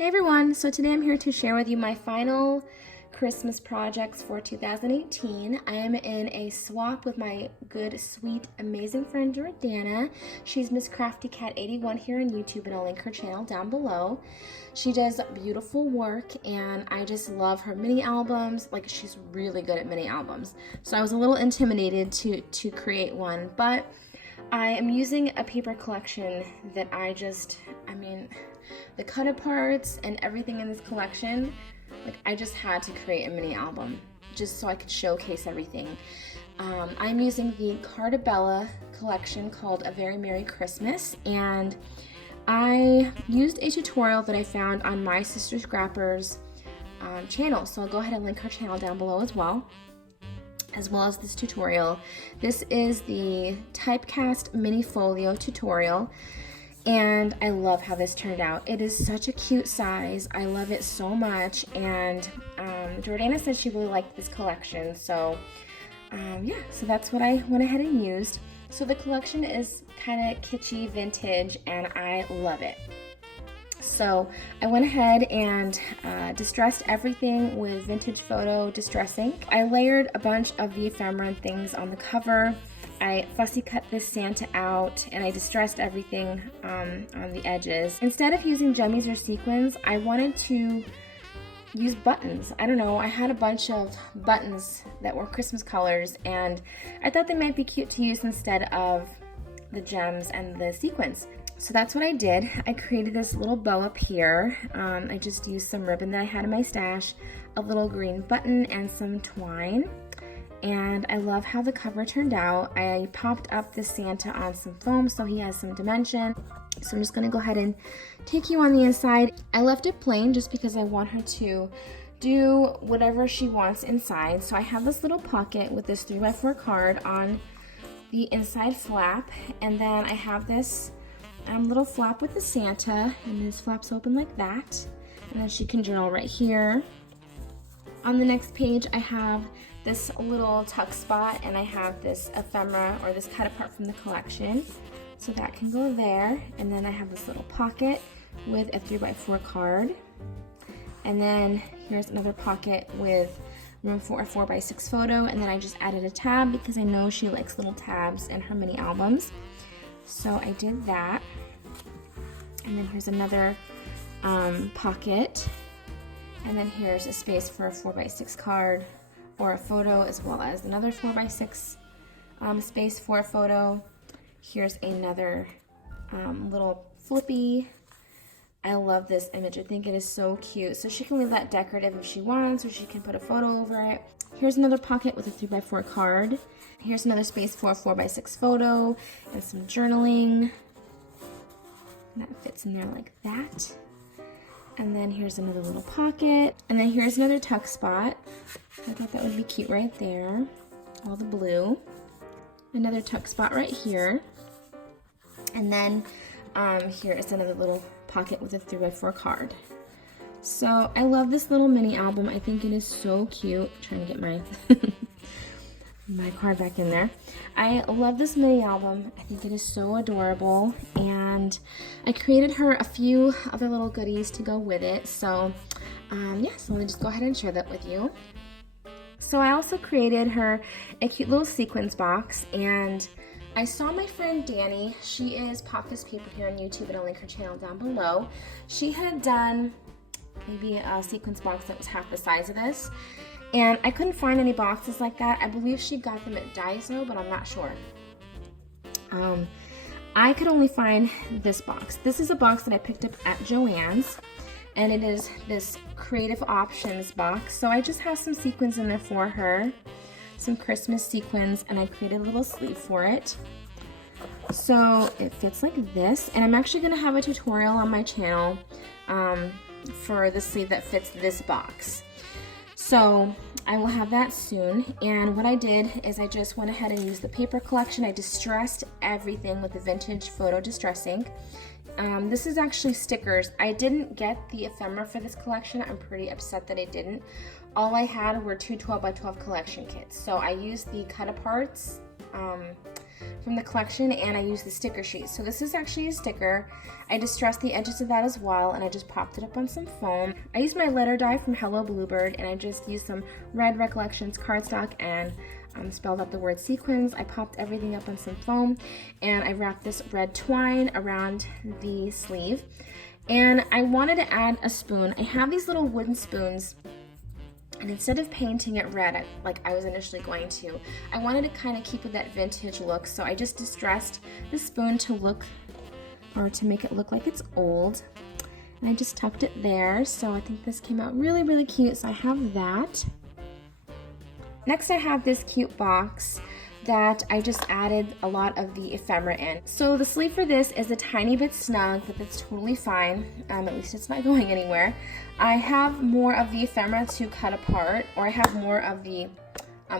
Hey everyone, so today I'm here to share with you my final Christmas projects for 2018. I am in a swap with my good, sweet, amazing friend Jordanna. She's Miss Crafty Cat 81 here on YouTube, and I'll link her channel down below. She does beautiful work and I just love her mini albums. Like, she's really good at mini albums. So I was a little intimidated to create one, but I am using a paper collection that the cut aparts and everything in this collection, like, I just had to create a mini album just so I could showcase everything. I'm using the Cardabella collection called A Very Merry Christmas, and I used a tutorial that I found on my sister Scrapper's channel, so I'll go ahead and link her channel down below as well as this tutorial. This is the Typecast Mini Folio tutorial, and I love how this turned out. It is such a cute size. I love it so much, and Jordanna said she really liked this collection, so yeah, so that's what I went ahead and used. So the collection is kind of kitschy, vintage, and I love it. So I went ahead and distressed everything with vintage photo distress ink. I layered a bunch of the ephemera and things on the cover. I fussy cut this Santa out, and I distressed everything on the edges. Instead of using jummies or sequins, I wanted to use buttons. I don't know, I had a bunch of buttons that were Christmas colors, and I thought they might be cute to use instead of the gems and the sequins. So that's what I did. I created this little bow up here. I just used some ribbon that I had in my stash, a little green button, and some twine. And I love how the cover turned out. I popped up the Santa on some foam so he has some dimension. So I'm just gonna go ahead and take you on the inside. I left it plain just because I want her to do whatever she wants inside. So I have this little pocket with this 3x4 card on the inside flap, and then I have this little flap with the Santa, and this flaps open like that, and then she can journal right here. On the next page I have this little tuck spot, and I have this ephemera, or this cut apart from the collection, so that can go there. And then I have this little pocket with a 3x4 card, and then here's another pocket with room for a 4x6 photo, and then I just added a tab because I know she likes little tabs in her mini albums. So I did that, and then here's another pocket, and then here's a space for a 4x6 card or a photo, as well as another 4x6 space for a photo. Here's another little flippy. I love this image. I think it is so cute. So she can leave that decorative if she wants, or she can put a photo over it. Here's another pocket with a 3x4 card. Here's another space for a 4x6 photo and some journaling. And that fits in there like that. And then here's another little pocket. And then here's another tuck spot. I thought that would be cute right there. All the blue. Another tuck spot right here. And then here is another little pocket with a 3x4 card. So I love this little mini album. I think it is so cute. I'm trying to get my my card back in there. I love this mini album. I think it is so adorable, and I created her a few other little goodies to go with it. So yeah, so let me just go ahead and share that with you. So I also created her a cute little sequins box, and I saw my friend Danny. She is Pop This Paper here on YouTube, and I'll link her channel down below. She had done maybe a sequins box that was half the size of this, and I couldn't find any boxes like that. I believe she got them at Daiso, but I'm not sure. I could only find this box. This is a box that I picked up at Joann's, and it is this Creative Options box. So I just have some sequins in there for her, some Christmas sequins, and I created a little sleeve for it. So it fits like this, and I'm actually gonna have a tutorial on my channel for the sleeve that fits this box. So I will have that soon. And what I did is I just went ahead and used the paper collection. I distressed everything with the vintage photo distress ink. This is actually stickers. I didn't get the ephemera for this collection. I'm pretty upset that I didn't. All I had were two 12x12 collection kits. So I used the cut aparts from the collection, and I used the sticker sheet. So this is actually a sticker. I distressed the edges of that as well, and I just popped it up on some foam. I used my letter die from Hello Bluebird, and I just used some red Recollections cardstock and spelled out the word sequins. I popped everything up on some foam, and I wrapped this red twine around the sleeve. And I wanted to add a spoon. I have these little wooden spoons, and instead of painting it red like I was initially going to, I wanted to kind of keep with that vintage look. So I just distressed the spoon to make it look like it's old. And I just tucked it there. So I think this came out really, really cute. So I have that. Next I have this cute box that I just added a lot of the ephemera in. So the sleeve for this is a tiny bit snug, but that's totally fine. At least it's not going anywhere. I have more of the ephemera to cut apart, or I have more of the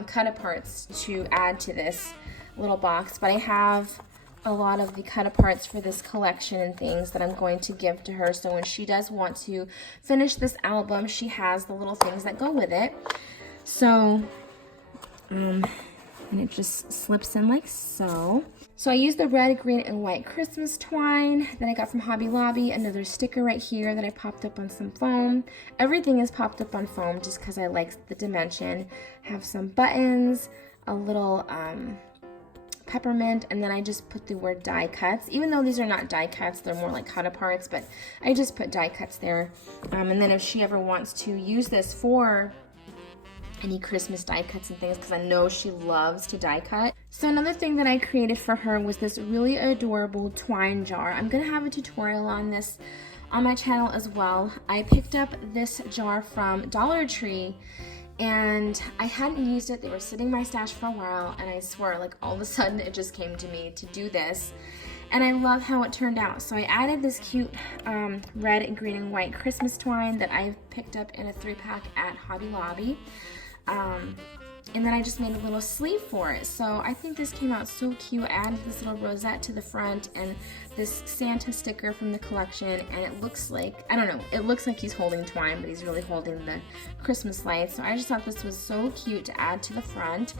cut aparts to add to this little box, but I have a lot of the cut aparts for this collection and things that I'm going to give to her. So when she does want to finish this album, she has the little things that go with it. So, and it just slips in like so. So I used the red, green, and white Christmas twine that I got from Hobby Lobby. Another sticker right here that I popped up on some foam. Everything is popped up on foam just because I like the dimension. Have some buttons, a little peppermint, and then I just put the word die cuts. Even though these are not die cuts, they're more like cut aparts, but I just put die cuts there. And then if she ever wants to use this for any Christmas die cuts and things, because I know she loves to die cut. So another thing that I created for her was this really adorable twine jar. I'm gonna have a tutorial on this on my channel as well. I picked up this jar from Dollar Tree, and I hadn't used it. They were sitting in my stash for a while, and I swear, like all of a sudden it just came to me to do this. And I love how it turned out. So I added this cute red and green and white Christmas twine that I picked up in a 3-pack at Hobby Lobby. And then I just made a little sleeve for it. So I think this came out so cute. I added this little rosette to the front and this Santa sticker from the collection, and it looks like, I don't know, it looks like he's holding twine, but he's really holding the Christmas lights. So I just thought this was so cute to add to the front.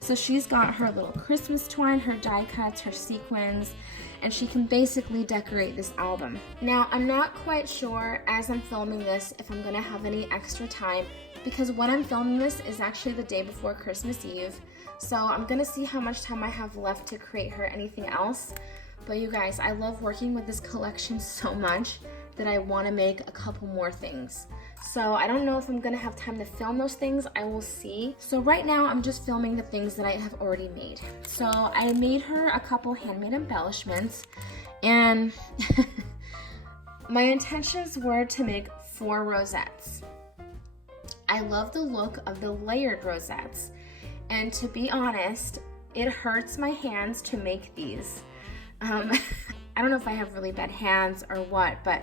So she's got her little Christmas twine, her die cuts, her sequins, and she can basically decorate this album. Now, I'm not quite sure as I'm filming this if I'm gonna have any extra time, because when I'm filming this is actually the day before Christmas Eve. So I'm gonna see how much time I have left to create her anything else. But you guys, I love working with this collection so much that I wanna make a couple more things. So I don't know if I'm gonna have time to film those things, I will see. So right now I'm just filming the things that I have already made. So I made her a couple handmade embellishments, and my intentions were to make 4 rosettes. I love the look of the layered rosettes, and to be honest, it hurts my hands to make these. I don't know if I have really bad hands or what, but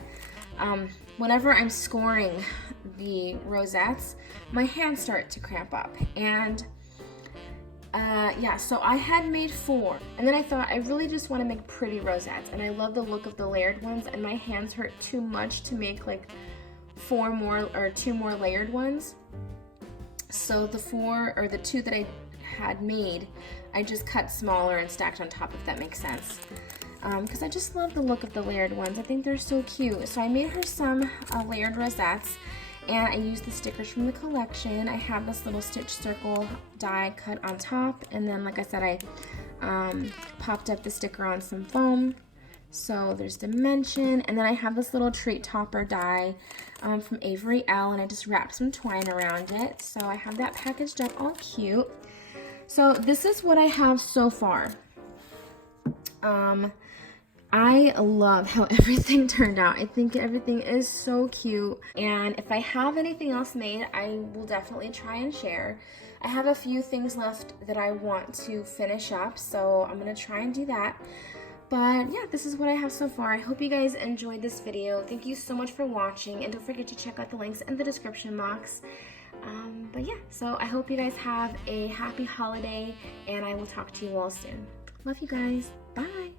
whenever I'm scoring the rosettes, my hands start to cramp up. And yeah, so I had made 4, and then I thought I really just want to make pretty rosettes, and I love the look of the layered ones, and my hands hurt too much to make like 4 more or 2 more layered ones. So the 4 or the 2 that I had made, I just cut smaller and stacked on top, if that makes sense. Because I just love the look of the layered ones. I think they're so cute. So I made her some layered rosettes, and I used the stickers from the collection. I have this little stitch circle die cut on top, and then like I said, I popped up the sticker on some foam. So there's dimension, and then I have this little treat topper die from Avery Elle, and I just wrapped some twine around it. So I have that packaged up all cute. So this is what I have so far. I love how everything turned out. I think everything is so cute, and if I have anything else made, I will definitely try and share. I have a few things left that I want to finish up, so I'm gonna try and do that. But yeah, this is what I have so far. I hope you guys enjoyed this video. Thank you so much for watching, and don't forget to check out the links in the description box. But yeah, so I hope you guys have a happy holiday, and I will talk to you all soon. Love you guys. Bye.